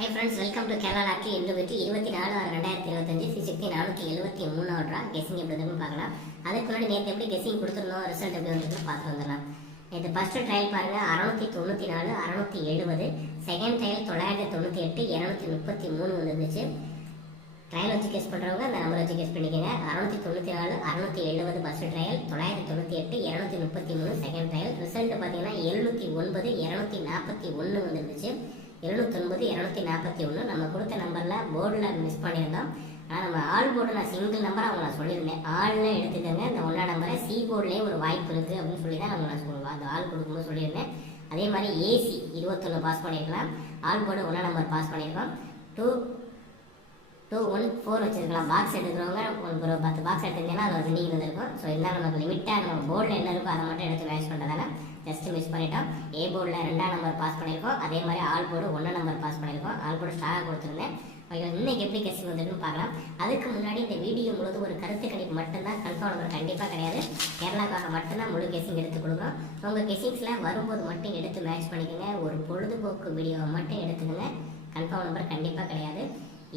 Hi friends, welcome to Kerala Lottery. இன்று வெற்றி 24/6/2025 C-Shakti 473 guessing எப்படி இருக்குன்னு பார்க்கலாம். அதுக்கு முன்னாடி நேற்று எப்படி கெஸிங் கொடுத்துருந்தோம், ரிசல்ட் எப்படி வந்துருக்குன்னு பார்த்து வந்துடலாம். நேற்று ஃபர்ஸ்ட் ட்ரையல் பாருங்க 694 670, செகண்ட் ட்ரையல் 998 233 வந்துருந்துச்சு. ட்ரையல் வச்சு கெஸ் பண்ணுறவங்க அந்த நம்பர் வச்சு கெஸ் பண்ணிக்கோங்க. 694 670 first trial, 998 233 second trial. Result பார்த்தீங்கன்னா 709 241 வந்துருந்துச்சு. 709 241 நம்ம கொடுத்த நம்பரில் போர்டில் மிஸ் பண்ணியிருந்தோம். ஆனால் நம்ம ஆல் போர்டு நான் சிங்கிள் நம்பர் அவங்க நான் சொல்லியிருந்தேன். ஆள்லாம் எடுத்துக்கோங்க, இந்த ஒன்றா நம்பரை சி போர்ட்லேயே ஒரு வாய்ப்பு இருக்குது அப்படின்னு சொல்லி தான் நான் சொல்லுவேன். அந்த ஆள் கொடுக்கும்போது சொல்லியிருந்தேன். அதே மாதிரி ஏசி 21 பாஸ் பண்ணியிருக்கலாம். ஆல் போர்டு ஒன்றா நம்பர் பாஸ் பண்ணியிருக்கோம். 214 வச்சுருக்கலாம். பாக்ஸ் எடுக்கிறவங்க ஒரு 10 பாக்ஸ் எடுத்துருந்தீங்கன்னா அது ஒரு வின்னிங் வந்துருக்கும். ஸோ இருந்தால் நமக்கு லிமிட்டாக நம்ம போர்டில் என்ன இருக்கோ அதை மட்டும் எடுத்து மேட்ச் பண்ணுறதால ஜஸ்ட் மிஸ் பண்ணிட்டோம். ஏ போர்டில் 2ஆம் நம்பர் பாஸ் பண்ணியிருக்கோம். அதே மாதிரி ஆல் போர்டு 1ஆம் நம்பர் பாஸ் பண்ணியிருக்கோம். ஆல் போர்டு ஸ்டாராக கொடுத்துருந்தேன். ஓகே, இன்னைக்கு எப்படி கெஸிங் வந்துருக்குன்னு பார்க்கலாம். அதுக்கு முன்னாடி இந்த வீடியோ முழுவதும் ஒரு கருத்து கணிப்பு மட்டும்தான், கன்ஃபார்ம் நம்பர் கண்டிப்பாக கிடையாது. கேரளாக்காக மட்டும்தான் முழு கெஸிங் எடுத்து கொடுக்குறோம். உங்கள் கெஸிங்ஸில் வரும்போது மட்டும் எடுத்து மேட்ச் பண்ணிக்கோங்க. ஒரு பொழுதுபோக்கு வீடியோவை மட்டும் எடுத்துக்கோங்க. கன்ஃபார்ம் நம்பர் கண்டிப்பாக கிடையாது.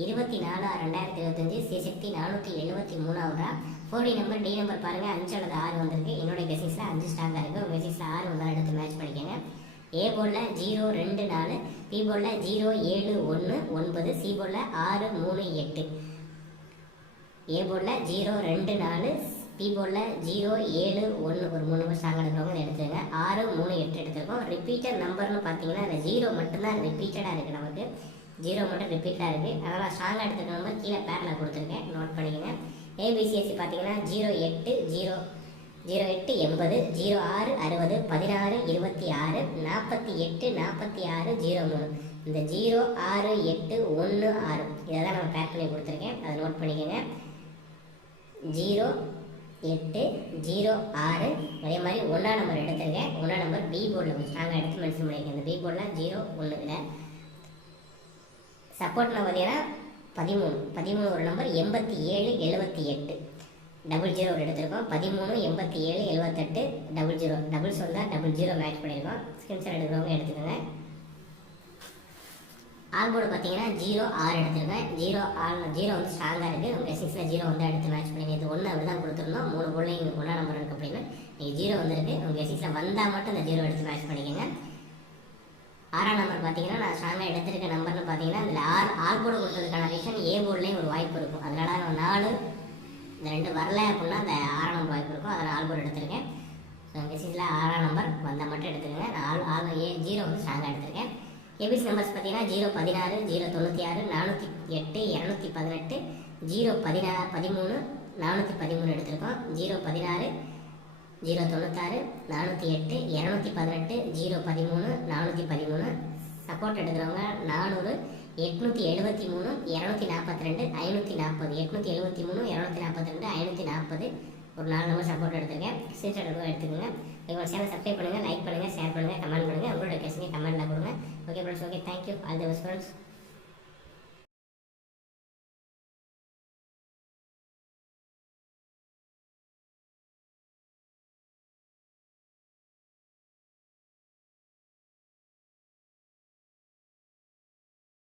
24/6/2025 C-Shakti 473 4D number D number பாருங்கள் 5 அல்லது 6 வந்திருக்கு. என்னோட கெஸிங்ஸில் 5 ஸ்ட்ராங்காக இருக்குது. உங்கள் கெஸிங்ஸில் 6 வந்தாலும் எடுத்து மேட்ச் பண்ணிக்கோங்க. ஏ போர்டில் 024, பி போர்டில் 071 சி போர்டில் 638. ஏ போர்டில் 024, பி போர்டில் 071 ஒரு 3 நம்பர் ஸ்ட்ராங் எடுக்கிறவங்க எடுத்துருங்க. 638 எடுத்துருக்கோம். ரிப்பீட்டட் நம்பர்னு பார்த்தீங்கன்னா அந்த 0 மட்டும்தான் ரிப்பீட்டடாக இருக்குது. நமக்கு 0 மட்டும் ரிப்பீட்டாக இருக்குது. அதனால் ஸ்ட்ராங்காக எடுத்துருக்க நம்பர் கீழே பேரில் கொடுத்துருக்கேன், நோட் பண்ணிக்கோங்க. ஏபிசிஎஸ்சி பார்த்தீங்கன்னா 08 80, 06 60, 16 26, 48 46 03. இந்த 06816 இதை தான் நம்ம பேக் பண்ணி கொடுத்துருக்கேன், அதை நோட் பண்ணிக்கோங்க. 0806. அதே மாதிரி 1ஆம் நம்பர் எடுத்துருக்கேன். 1ஆம் நம்பர் பி போர்டில் ஸ்ட்ராங்காக எடுத்து மென்ஷன் பண்ணியிருக்கேன். இந்த பி போர்டில் 01 இதில் சப்போர்ட் நான் பார்த்தீங்கன்னா 13 ஒரு நம்பர் 87 78 00 ஒரு எடுத்திருக்கோம். 13 87 78 00 டபுள்ஸ் வந்தால் 00 மேட்ச் பண்ணியிருக்கோம். ஸ்கிரீன்ஷாட் எடுக்கிறவங்க எடுத்துக்கோங்க. ஆல் போர்டு பார்த்தீங்கன்னா 06 எடுத்துருக்கேன். 0 வந்து ஸ்ட்ராங்காக இருக்குது. உங்கள் 6ல் 0 வந்து எடுத்து மேட்ச் பண்ணி இது 1 அப்படி தான் கொடுத்துருந்தோம். 3 போர்டில் 1ஆம் நம்பர் இருக்குது அப்படின்னு நீங்கள் 0 வந்துருக்கு. உங்கள் 6ல் வந்தால் மட்டும் இந்த 0 எடுத்து மேட்ச் பண்ணிக்கோங்க. 6ஆம் நம்பர் பார்த்தீங்கன்னா நான் ஸ்ட்ராங்காக எடுத்திருக்க நம்பர்னு பார்த்தீங்கன்னா இதில் ஆல் போர்டு கொடுத்ததுக்கான ரீசன் ஏ போர்ட்லேயும் ஒரு வாய்ப்பு இருக்கும். அதனால் நான் 4 இந்த 2 வரல அப்படின்னா அந்த 6ஆம் நம்பர் வாய்ப்பு இருக்கும். அதனால் ஆல் போர்டு எடுத்திருக்கேன். ஸோ கெஸிங்ஸில் 6ஆம் நம்பர் வந்தால் மட்டும் எடுத்துருங்க. நான் 0 வந்து ஸ்ட்ராங்காக எடுத்திருக்கேன். ஏபிசி நம்பர்ஸ் பார்த்தீங்கன்னா 016 096 408 218 013 413 எடுத்திருக்கோம். 016 096 408 218 013 413. சப்போர்ட் எடுக்கிறவங்க 400 873 242 540 873 242 540 ஒரு 4 நம்பர் சப்போர்ட் எடுத்துருக்கேன். ஸ்கிரீன்ஷாட் எடுத்துக்கோங்க. எங்களோட சேனல் சப்ஸ்கிரைப் பண்ணுங்கள், லைக் பண்ணுங்கள், ஷேர் பண்ணுங்கள், கமெண்ட் பண்ணுங்கள். உங்களோட கெஸிங்கை கமெண்ட்டில் கொடுங்க. Okay friends, okay, thank you, all the best friends.